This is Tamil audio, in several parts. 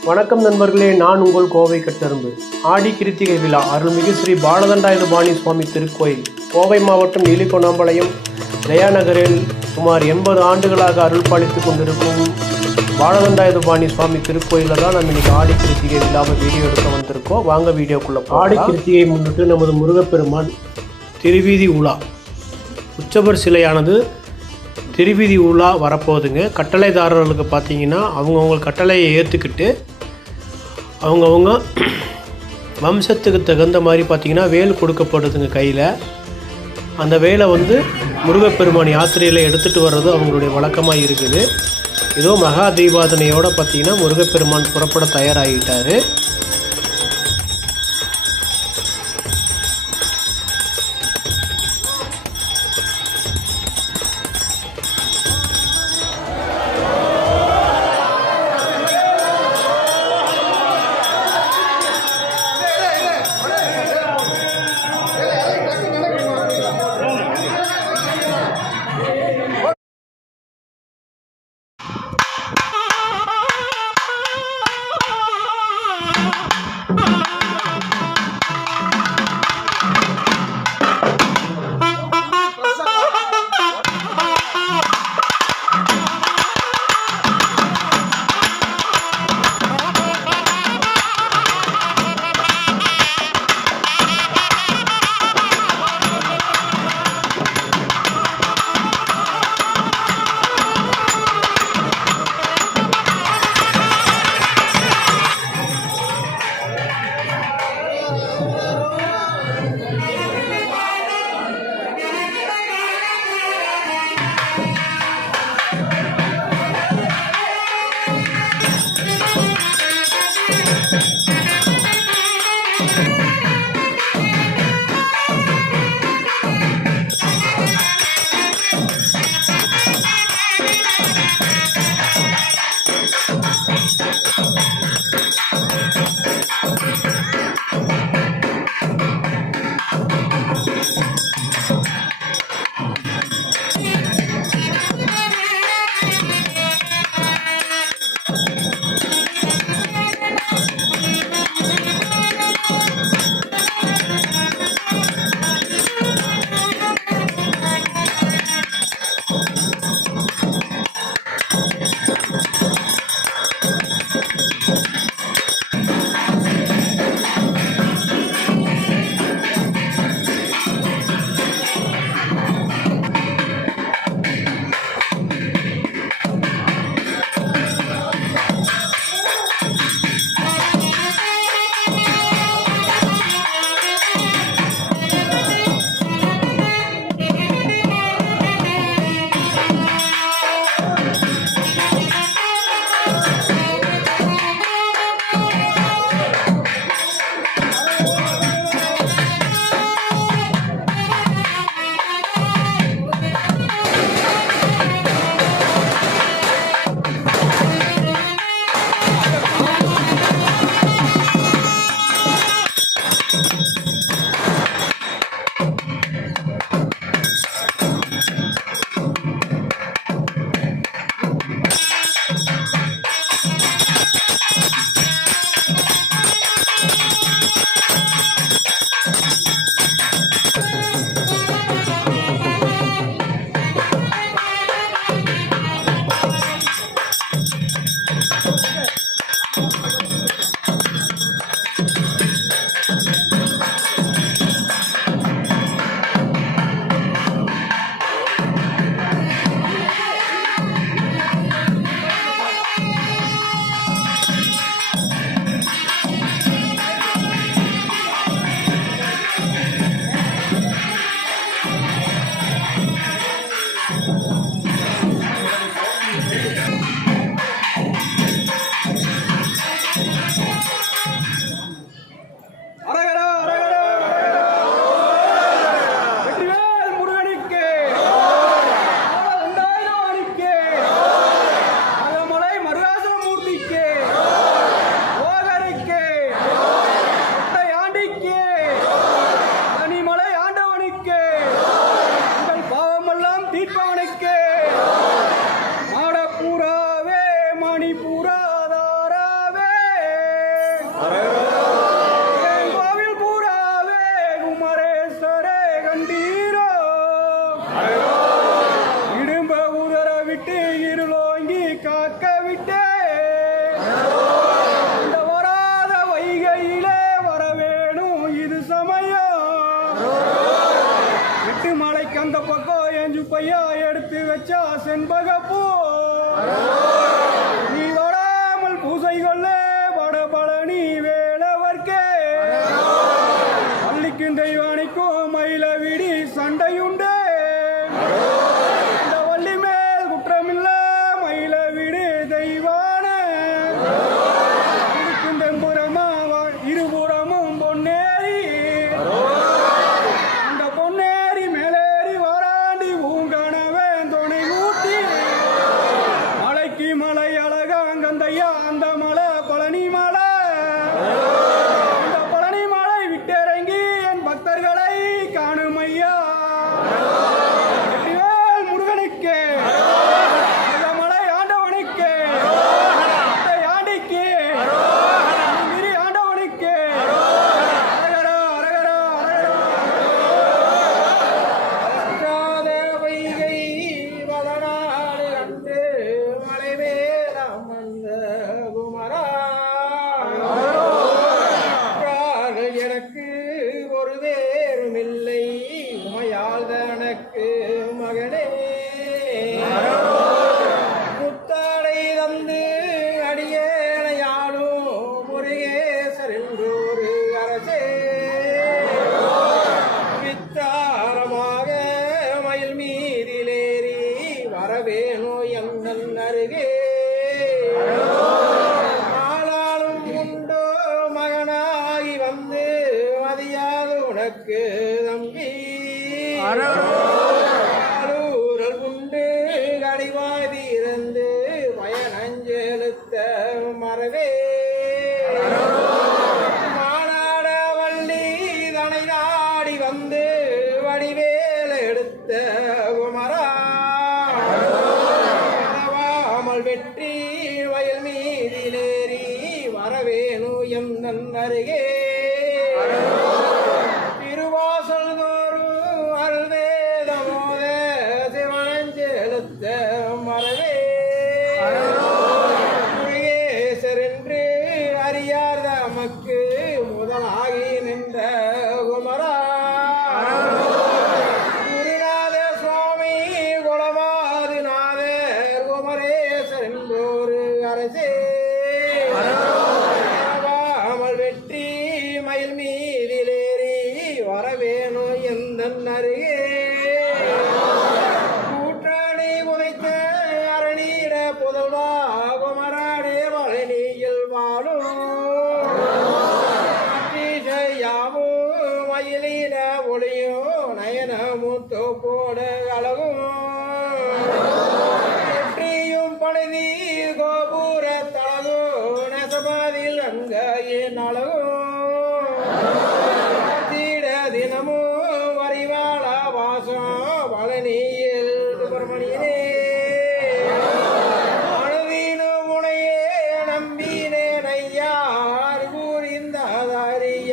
வணக்கம் நண்பர்களே நான் உங்கள் கோவை கட்டரும்பு. ஆடி கிருத்திகை விழா அருள்மிகு ஸ்ரீ பாலதண்டாயுதபாணி சுவாமி திருக்கோயில் கோவை மாவட்டம் நீலிகொண்டாம்பாளையம் தயாநகரில் சுமார் எண்பது ஆண்டுகளாக அருள் பாலித்துக் கொண்டிருக்கும் பாலதண்டாயுதபாணி சுவாமி திருக்கோயிலில் தான் நம்ம இன்றைக்கி ஆடி கிருத்திகை விழாவை வீடியோ எடுக்க வந்திருக்கோம். வாங்க வீடியோக்குள்ளே ஆடி கிருத்திகை முன்னிட்டு நமது முருகப்பெருமான் திருவீதி உலா உச்சபர் சிலையானது திருவிதி உலா வரப்போகுதுங்க. கட்டளைதாரர்களுக்கு பார்த்தீங்கன்னா அவங்கவுங்க கட்டளையை ஏற்றுக்கிட்டு அவங்கவுங்க வம்சத்துக்கு தகுந்த மாதிரி பார்த்தீங்கன்னா வேல் கொடுக்கப்படுதுங்க கையில். அந்த வேலை வந்து முருகப்பெருமான் யாத்திரையில் எடுத்துகிட்டு வர்றது அவங்களுடைய வழக்கமாக இருக்குது. ஏதோ மகா தீபாதனையோடு பார்த்தீங்கன்னா முருகப்பெருமான் புறப்பட தயாராகிட்டார். 你妈了 வரவேணோ எங்கள் அருகே. ஆளாலும் உண்டோ மகனாகி வந்து மதியாது உனக்கு தம்பி. ஆளூரல் உண்டு கடிவாதி இருந்து பயனஞ்செலுத்த மறவே. மாநாட வள்ளி தனை வந்து வடிவேல எடுத்த செய்யாமோ மயிலில ஒளியும் நயன முத்து போட அழகும். பழுதி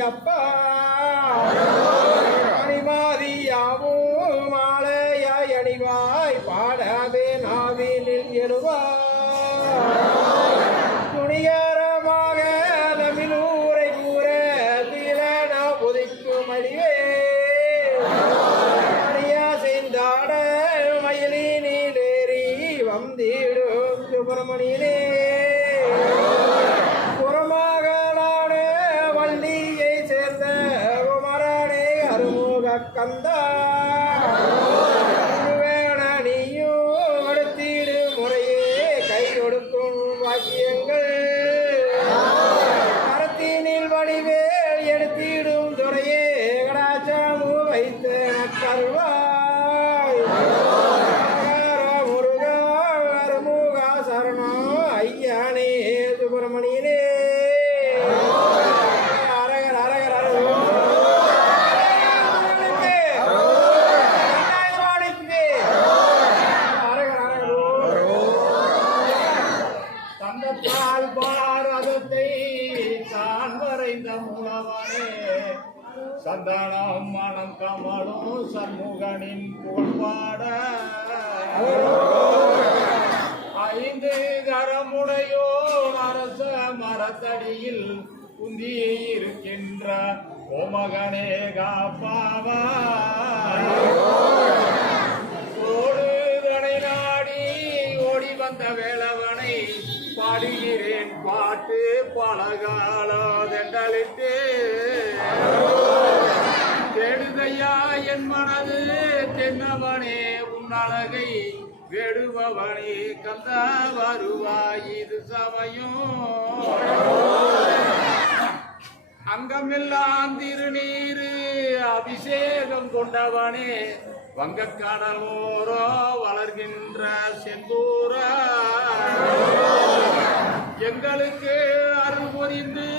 அறிவுரிந்தாதாரி மரத்தடியில் குந்தியிருக்கின்ற ஓமகனே கோமகனே காப்பாவா? ஓடுதனை நாடி ஓடி வந்த வேளவனை பாடுகிறேன். பாட்டு பலகாலதெண்டலிட்டு தேடுதையா என் மனது தென்னவனே உன்னழகை வேடுபவனே கந்த வருவாய் இது சமயம். அங்கமெல்லாம் திருநீரு அபிஷேகம் கொண்டவனே வங்கக்கடல் ஓரோ வளர்கின்ற செந்தூர. எங்களுக்கு அருள் புரிந்து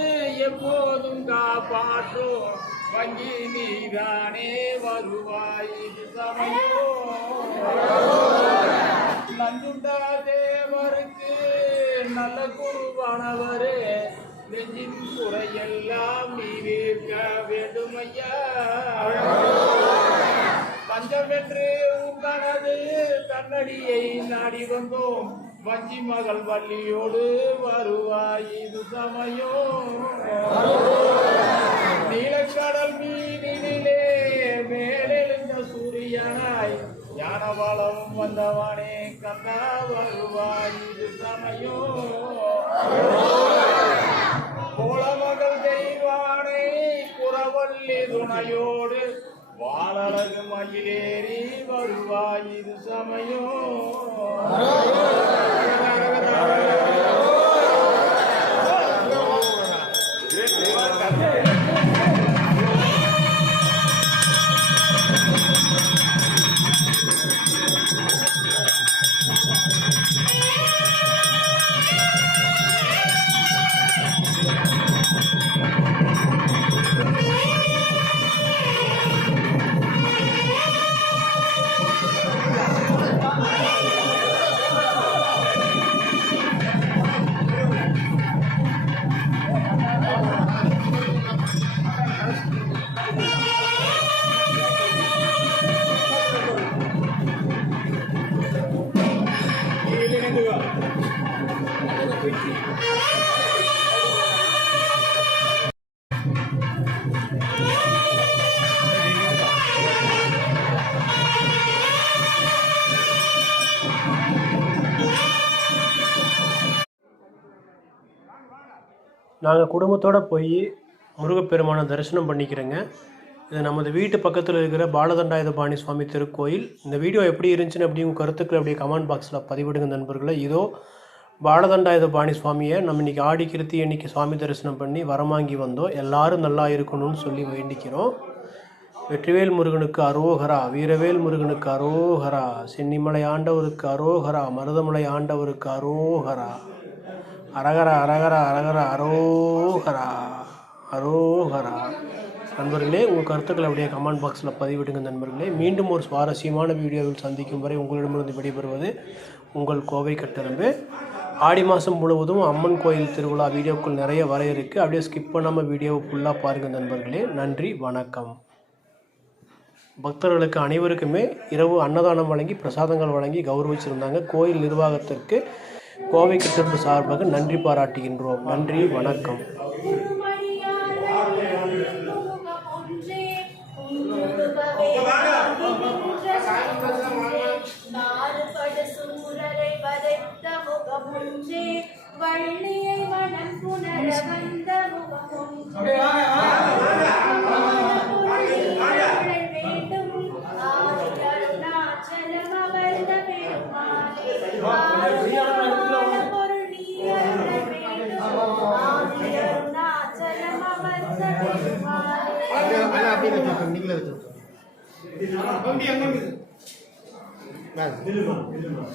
எப்போதும் காப்பாற்றும். வங்கி நீதானே வருவாய். சமயோ நந்துண்டா தேவருக்கு நல்ல குருவானவரே நெஞ்சின் குறையெல்லாம் நீரேற்க வேண்டும் ஐயா பஞ்சம் உங்களது தன்னடியை நாடி வந்தோம். வஞ்சி மகள் வள்ளியோடு வருவாய். இது சமயம். வந்தவனே கந்தா வருவாய் இது சமயம் கோலமகள் தெய்வானை குறவள்ளி துணையோடு வாழழகு மயிலேறி வருவாய் இது சமயம் நாங்கள் குடும்பத்தோடு போய் முருகப்பெருமானை தரிசனம் பண்ணிக்கிறேங்க. இது நமது வீட்டு பக்கத்தில் இருக்கிற பாலதண்டாயுதபாணி சுவாமி திருக்கோயில். இந்த வீடியோ எப்படி இருந்துச்சுன்னு அப்படி உங்கள் அப்படியே கமெண்ட் பாக்ஸில் பதிவிடுங்க நண்பர்களே. இதோ பாலதண்டாயுதபாணி சுவாமியை நம்ம இன்றைக்கி ஆடி கிருத்தி அன்னைக்கு சுவாமி தரிசனம் பண்ணி வரமாங்கி வந்தோம். எல்லாரும் நல்லா இருக்கணும்னு சொல்லி வேண்டிக்கிறோம். வெற்றிவேல் முருகனுக்கு அரோகரா வீரவேல் முருகனுக்கு அரோகரா சென்னிமலை ஆண்டவருக்கு அரோகரா மருதமலை ஆண்டவருக்கு அரோகரா. அரகர அரகர அரகர அரோகரா அரோகரா. நண்பர்களே உங்கள் கருத்துக்களை அப்படியே கமெண்ட் பாக்ஸில் பதிவிடுங்க நண்பர்களே. மீண்டும் ஒரு சுவாரஸ்யமான வீடியோவில் சந்திக்கும் வரை உங்களிடமிருந்து விடைபெறுவது உங்கள் கோவை கட்டரம்பு. ஆடி மாதம் முழுவதும் அம்மன் கோயில் திருவிழா வீடியோக்கள் நிறைய வர இருக்குது அப்படியே ஸ்கிப் பண்ணாமல் வீடியோவை ஃபுல்லாக பாருங்கள் நண்பர்களே. நன்றி வணக்கம். பக்தர்களுக்கு அனைவருக்குமே இரவு அன்னதானம் வழங்கி பிரசாதங்கள் வழங்கி கௌரவிச்சிருந்தாங்க. கோயில் நிர்வாகத்திற்கு கோவை திரும்ப சார்பாக நன்றி பாராட்டுகின்றோம். நன்றி வணக்கம். 没这个，没这个。